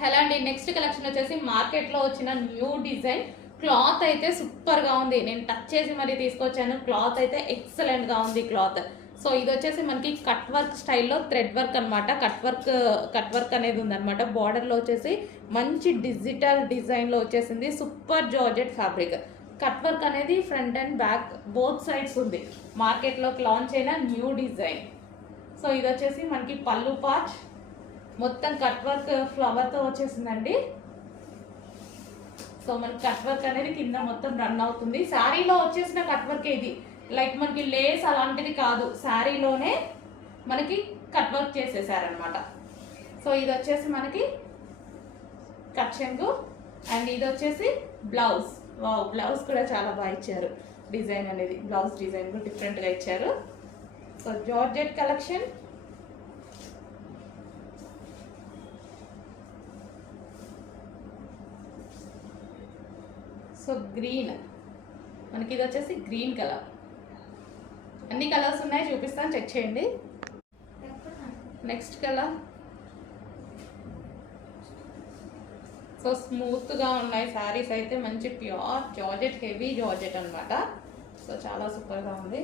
Hello అండి, next collection వచ్చేసి మార్కెట్లో వచ్చిన న్యూ డిజైన్. క్లాత్ అయితే సూపర్గా ఉంది. నేను టచ్ చేసి మరీ తీసుకొచ్చాను. క్లాత్ అయితే ఎక్సలెంట్గా ఉంది క్లాత్. సో ఇది వచ్చేసి మనకి కట్ వర్క్ స్టైల్లో థ్రెడ్ వర్క్ అనమాట. కట్ వర్క్ అనేది ఉందన్నమాట. బార్డర్లో వచ్చేసి మంచి డిజిటల్ డిజైన్లో వచ్చేసింది. Super georgette fabric. Cut work అనేది front and back both sides ఉంది. మార్కెట్లోకి లాంచ్ అయిన న్యూ డిజైన్. సో ఇది వచ్చేసి మనకి పళ్ళు పార్ట్ మొత్తం కట్ వర్క్ ఫ్లవర్తో వచ్చేసిందండి. సో మనకి కట్ వర్క్ అనేది కింద మొత్తం రన్ అవుతుంది. శారీలో వచ్చేసిన కట్ వర్క్ ఇది, లైక్ మనకి లేస్ అలాంటిది కాదు, శారీలోనే మనకి కట్ వర్క్ చేసేసారనమాట. సో ఇది వచ్చేసి మనకి కట్ చెంగు అండ్ ఇది వచ్చేసి బ్లౌజ్. వావ్, బ్లౌజ్ కూడా చాలా బాగా ఇచ్చారు. డిజైన్ అనేది బ్లౌజ్ డిజైన్ కూడా డిఫరెంట్గా ఇచ్చారు. So georgette collection. So green, మనకి ఇది వచ్చేసి గ్రీన్ కలర్. అన్ని కలర్స్ ఉన్నాయి, చూపిస్తాను, చెక్ చేయండి. Next colour. సో స్మూత్గా ఉన్నాయి శారీస్ అయితే, మంచి ప్యూర్ జార్జెట్, హెవీ జార్జెట్ అనమాట. సో చాలా సూపర్గా ఉంది.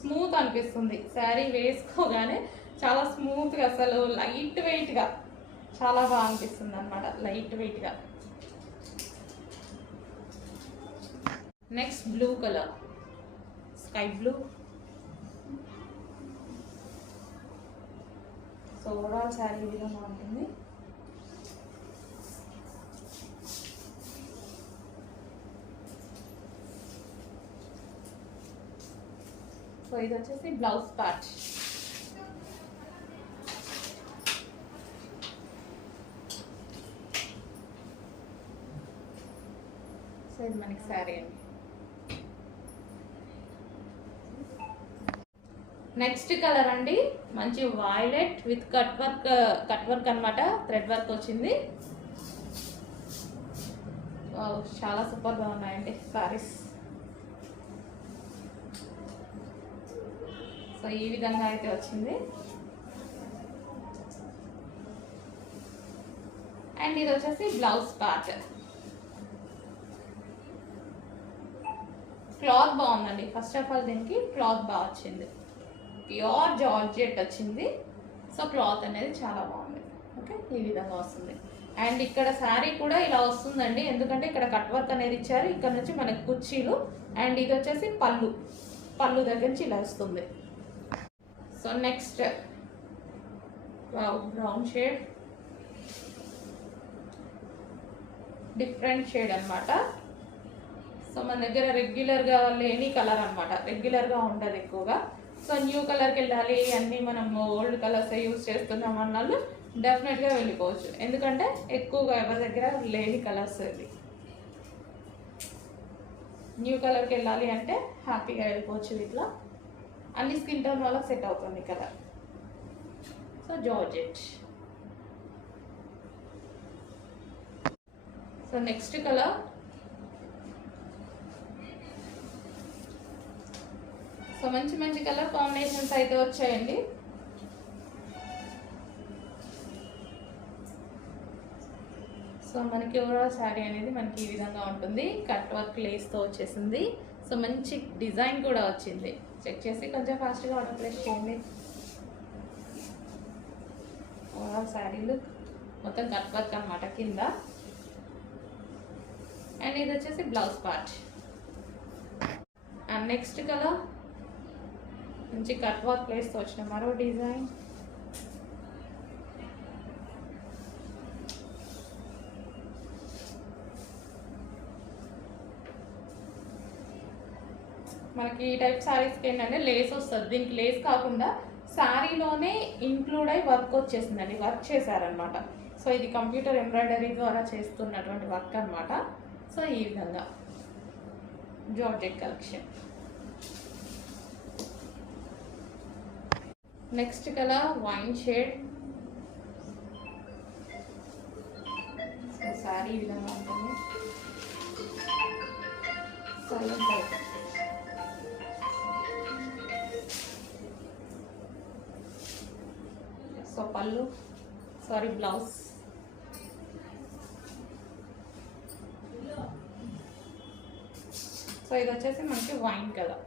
స్మూత్ అనిపిస్తుంది శారీ వేసుకోగానే, చాలా స్మూత్గా, అసలు లైట్ వెయిట్గా చాలా బాగా అనిపిస్తుంది అనమాట, లైట్ వెయిట్గా. Next blue colour, sky blue. So overall sari ఈ విధంగా ఉంటుంది. సో ఇది వచ్చేసి బ్లౌజ్ పార్ట్. సో ఇది మనకి శారీ అండి. నెక్స్ట్ కలర్ అండి, మంచి వైలెట్ విత్ కట్ వర్క్ అనమాట. థ్రెడ్ వర్క్ వచ్చింది. చాలా సూపర్గా ఉన్నాయండి శారీస్. సో ఈ విధంగా అయితే వచ్చింది. అండ్ ఇది వచ్చేసి బ్లౌజ్ పార్ట్. క్లాత్ బాగుందండి. ఫస్ట్ ఆఫ్ ఆల్ దీనికి క్లాత్ బాగా వచ్చింది, ప్యూర్ జార్జెట్ వచ్చింది. సో క్లాత్ అనేది చాలా బాగుంది. ఓకే, ఈ విధంగా వస్తుంది. అండ్ ఇక్కడ శారీ కూడా ఇలా వస్తుందండి, ఎందుకంటే ఇక్కడ కట్ వర్క్ అనేది ఇచ్చారు. ఇక్కడ నుంచి మనకి కుర్చీలు. అండ్ ఇది వచ్చేసి పళ్ళు దగ్గర నుంచి ఇలా వస్తుంది. So next brown shade, different shade అనమాట. సో మన దగ్గర రెగ్యులర్గా లేని కలర్ అనమాట, రెగ్యులర్గా ఉండదు ఎక్కువగా. సో న్యూ కలర్కి వెళ్ళాలి, అన్నీ మనం ఓల్డ్ కలర్స్ యూజ్ చేస్తున్నాం అన్నాళ్ళు డెఫినెట్గా వెళ్ళిపోవచ్చు, ఎందుకంటే ఎక్కువగా ఎవరి దగ్గర లేని కలర్స్ ఇది. న్యూ కలర్కి వెళ్ళాలి అంటే హ్యాపీగా వెళ్ళిపోవచ్చు. ఇట్లా అన్ని స్కిన్ టోన్ వాళ్ళకి సెట్ అవుతుంది colour. So georgette. So next colour. So మంచి మంచి కలర్ కాంబినేషన్స్ అయితే వచ్చాయండి. సో మనకి ఓవరాల్ శారీ అనేది మనకి ఈ విధంగా ఉంటుంది. కట్ వర్క్ లేస్తో వచ్చేసింది. సో మంచి డిజైన్ కూడా వచ్చింది. చెక్ చేసి కొంచెం ఫాస్ట్గా ఆర్డర్ ప్లేస్ చేయండి. ఓవరాల్ శారీలు మొత్తం కట్ వర్క్ అనమాట కింద. అండ్ ఇది వచ్చేసి blouse part. And next colour, మంచి కట్ వర్క్ ప్లేస్తో వచ్చిన మరో డిజైన్. మనకి ఈ టైప్ శారీస్కి ఏంటంటే లేస్ వస్తుంది, దీనికి లేస్ కాకుండా శారీలోనే ఇంక్లూడ్ అయ్యి వర్క్ వచ్చేసిందండి, వర్క్ చేశారనమాట. సో ఇది కంప్యూటర్ ఎంబ్రాయిడరీ ద్వారా చేస్తున్నటువంటి వర్క్ అనమాట. సో ఈ విధంగా georgette collection. Next colour wine shade. Sari ఈ విధంగా ఉంటుంది. సో పళ్ళు, సారీ బ్లౌజ్. సో ఇది వచ్చేసి మనకి వైన్ కలర్.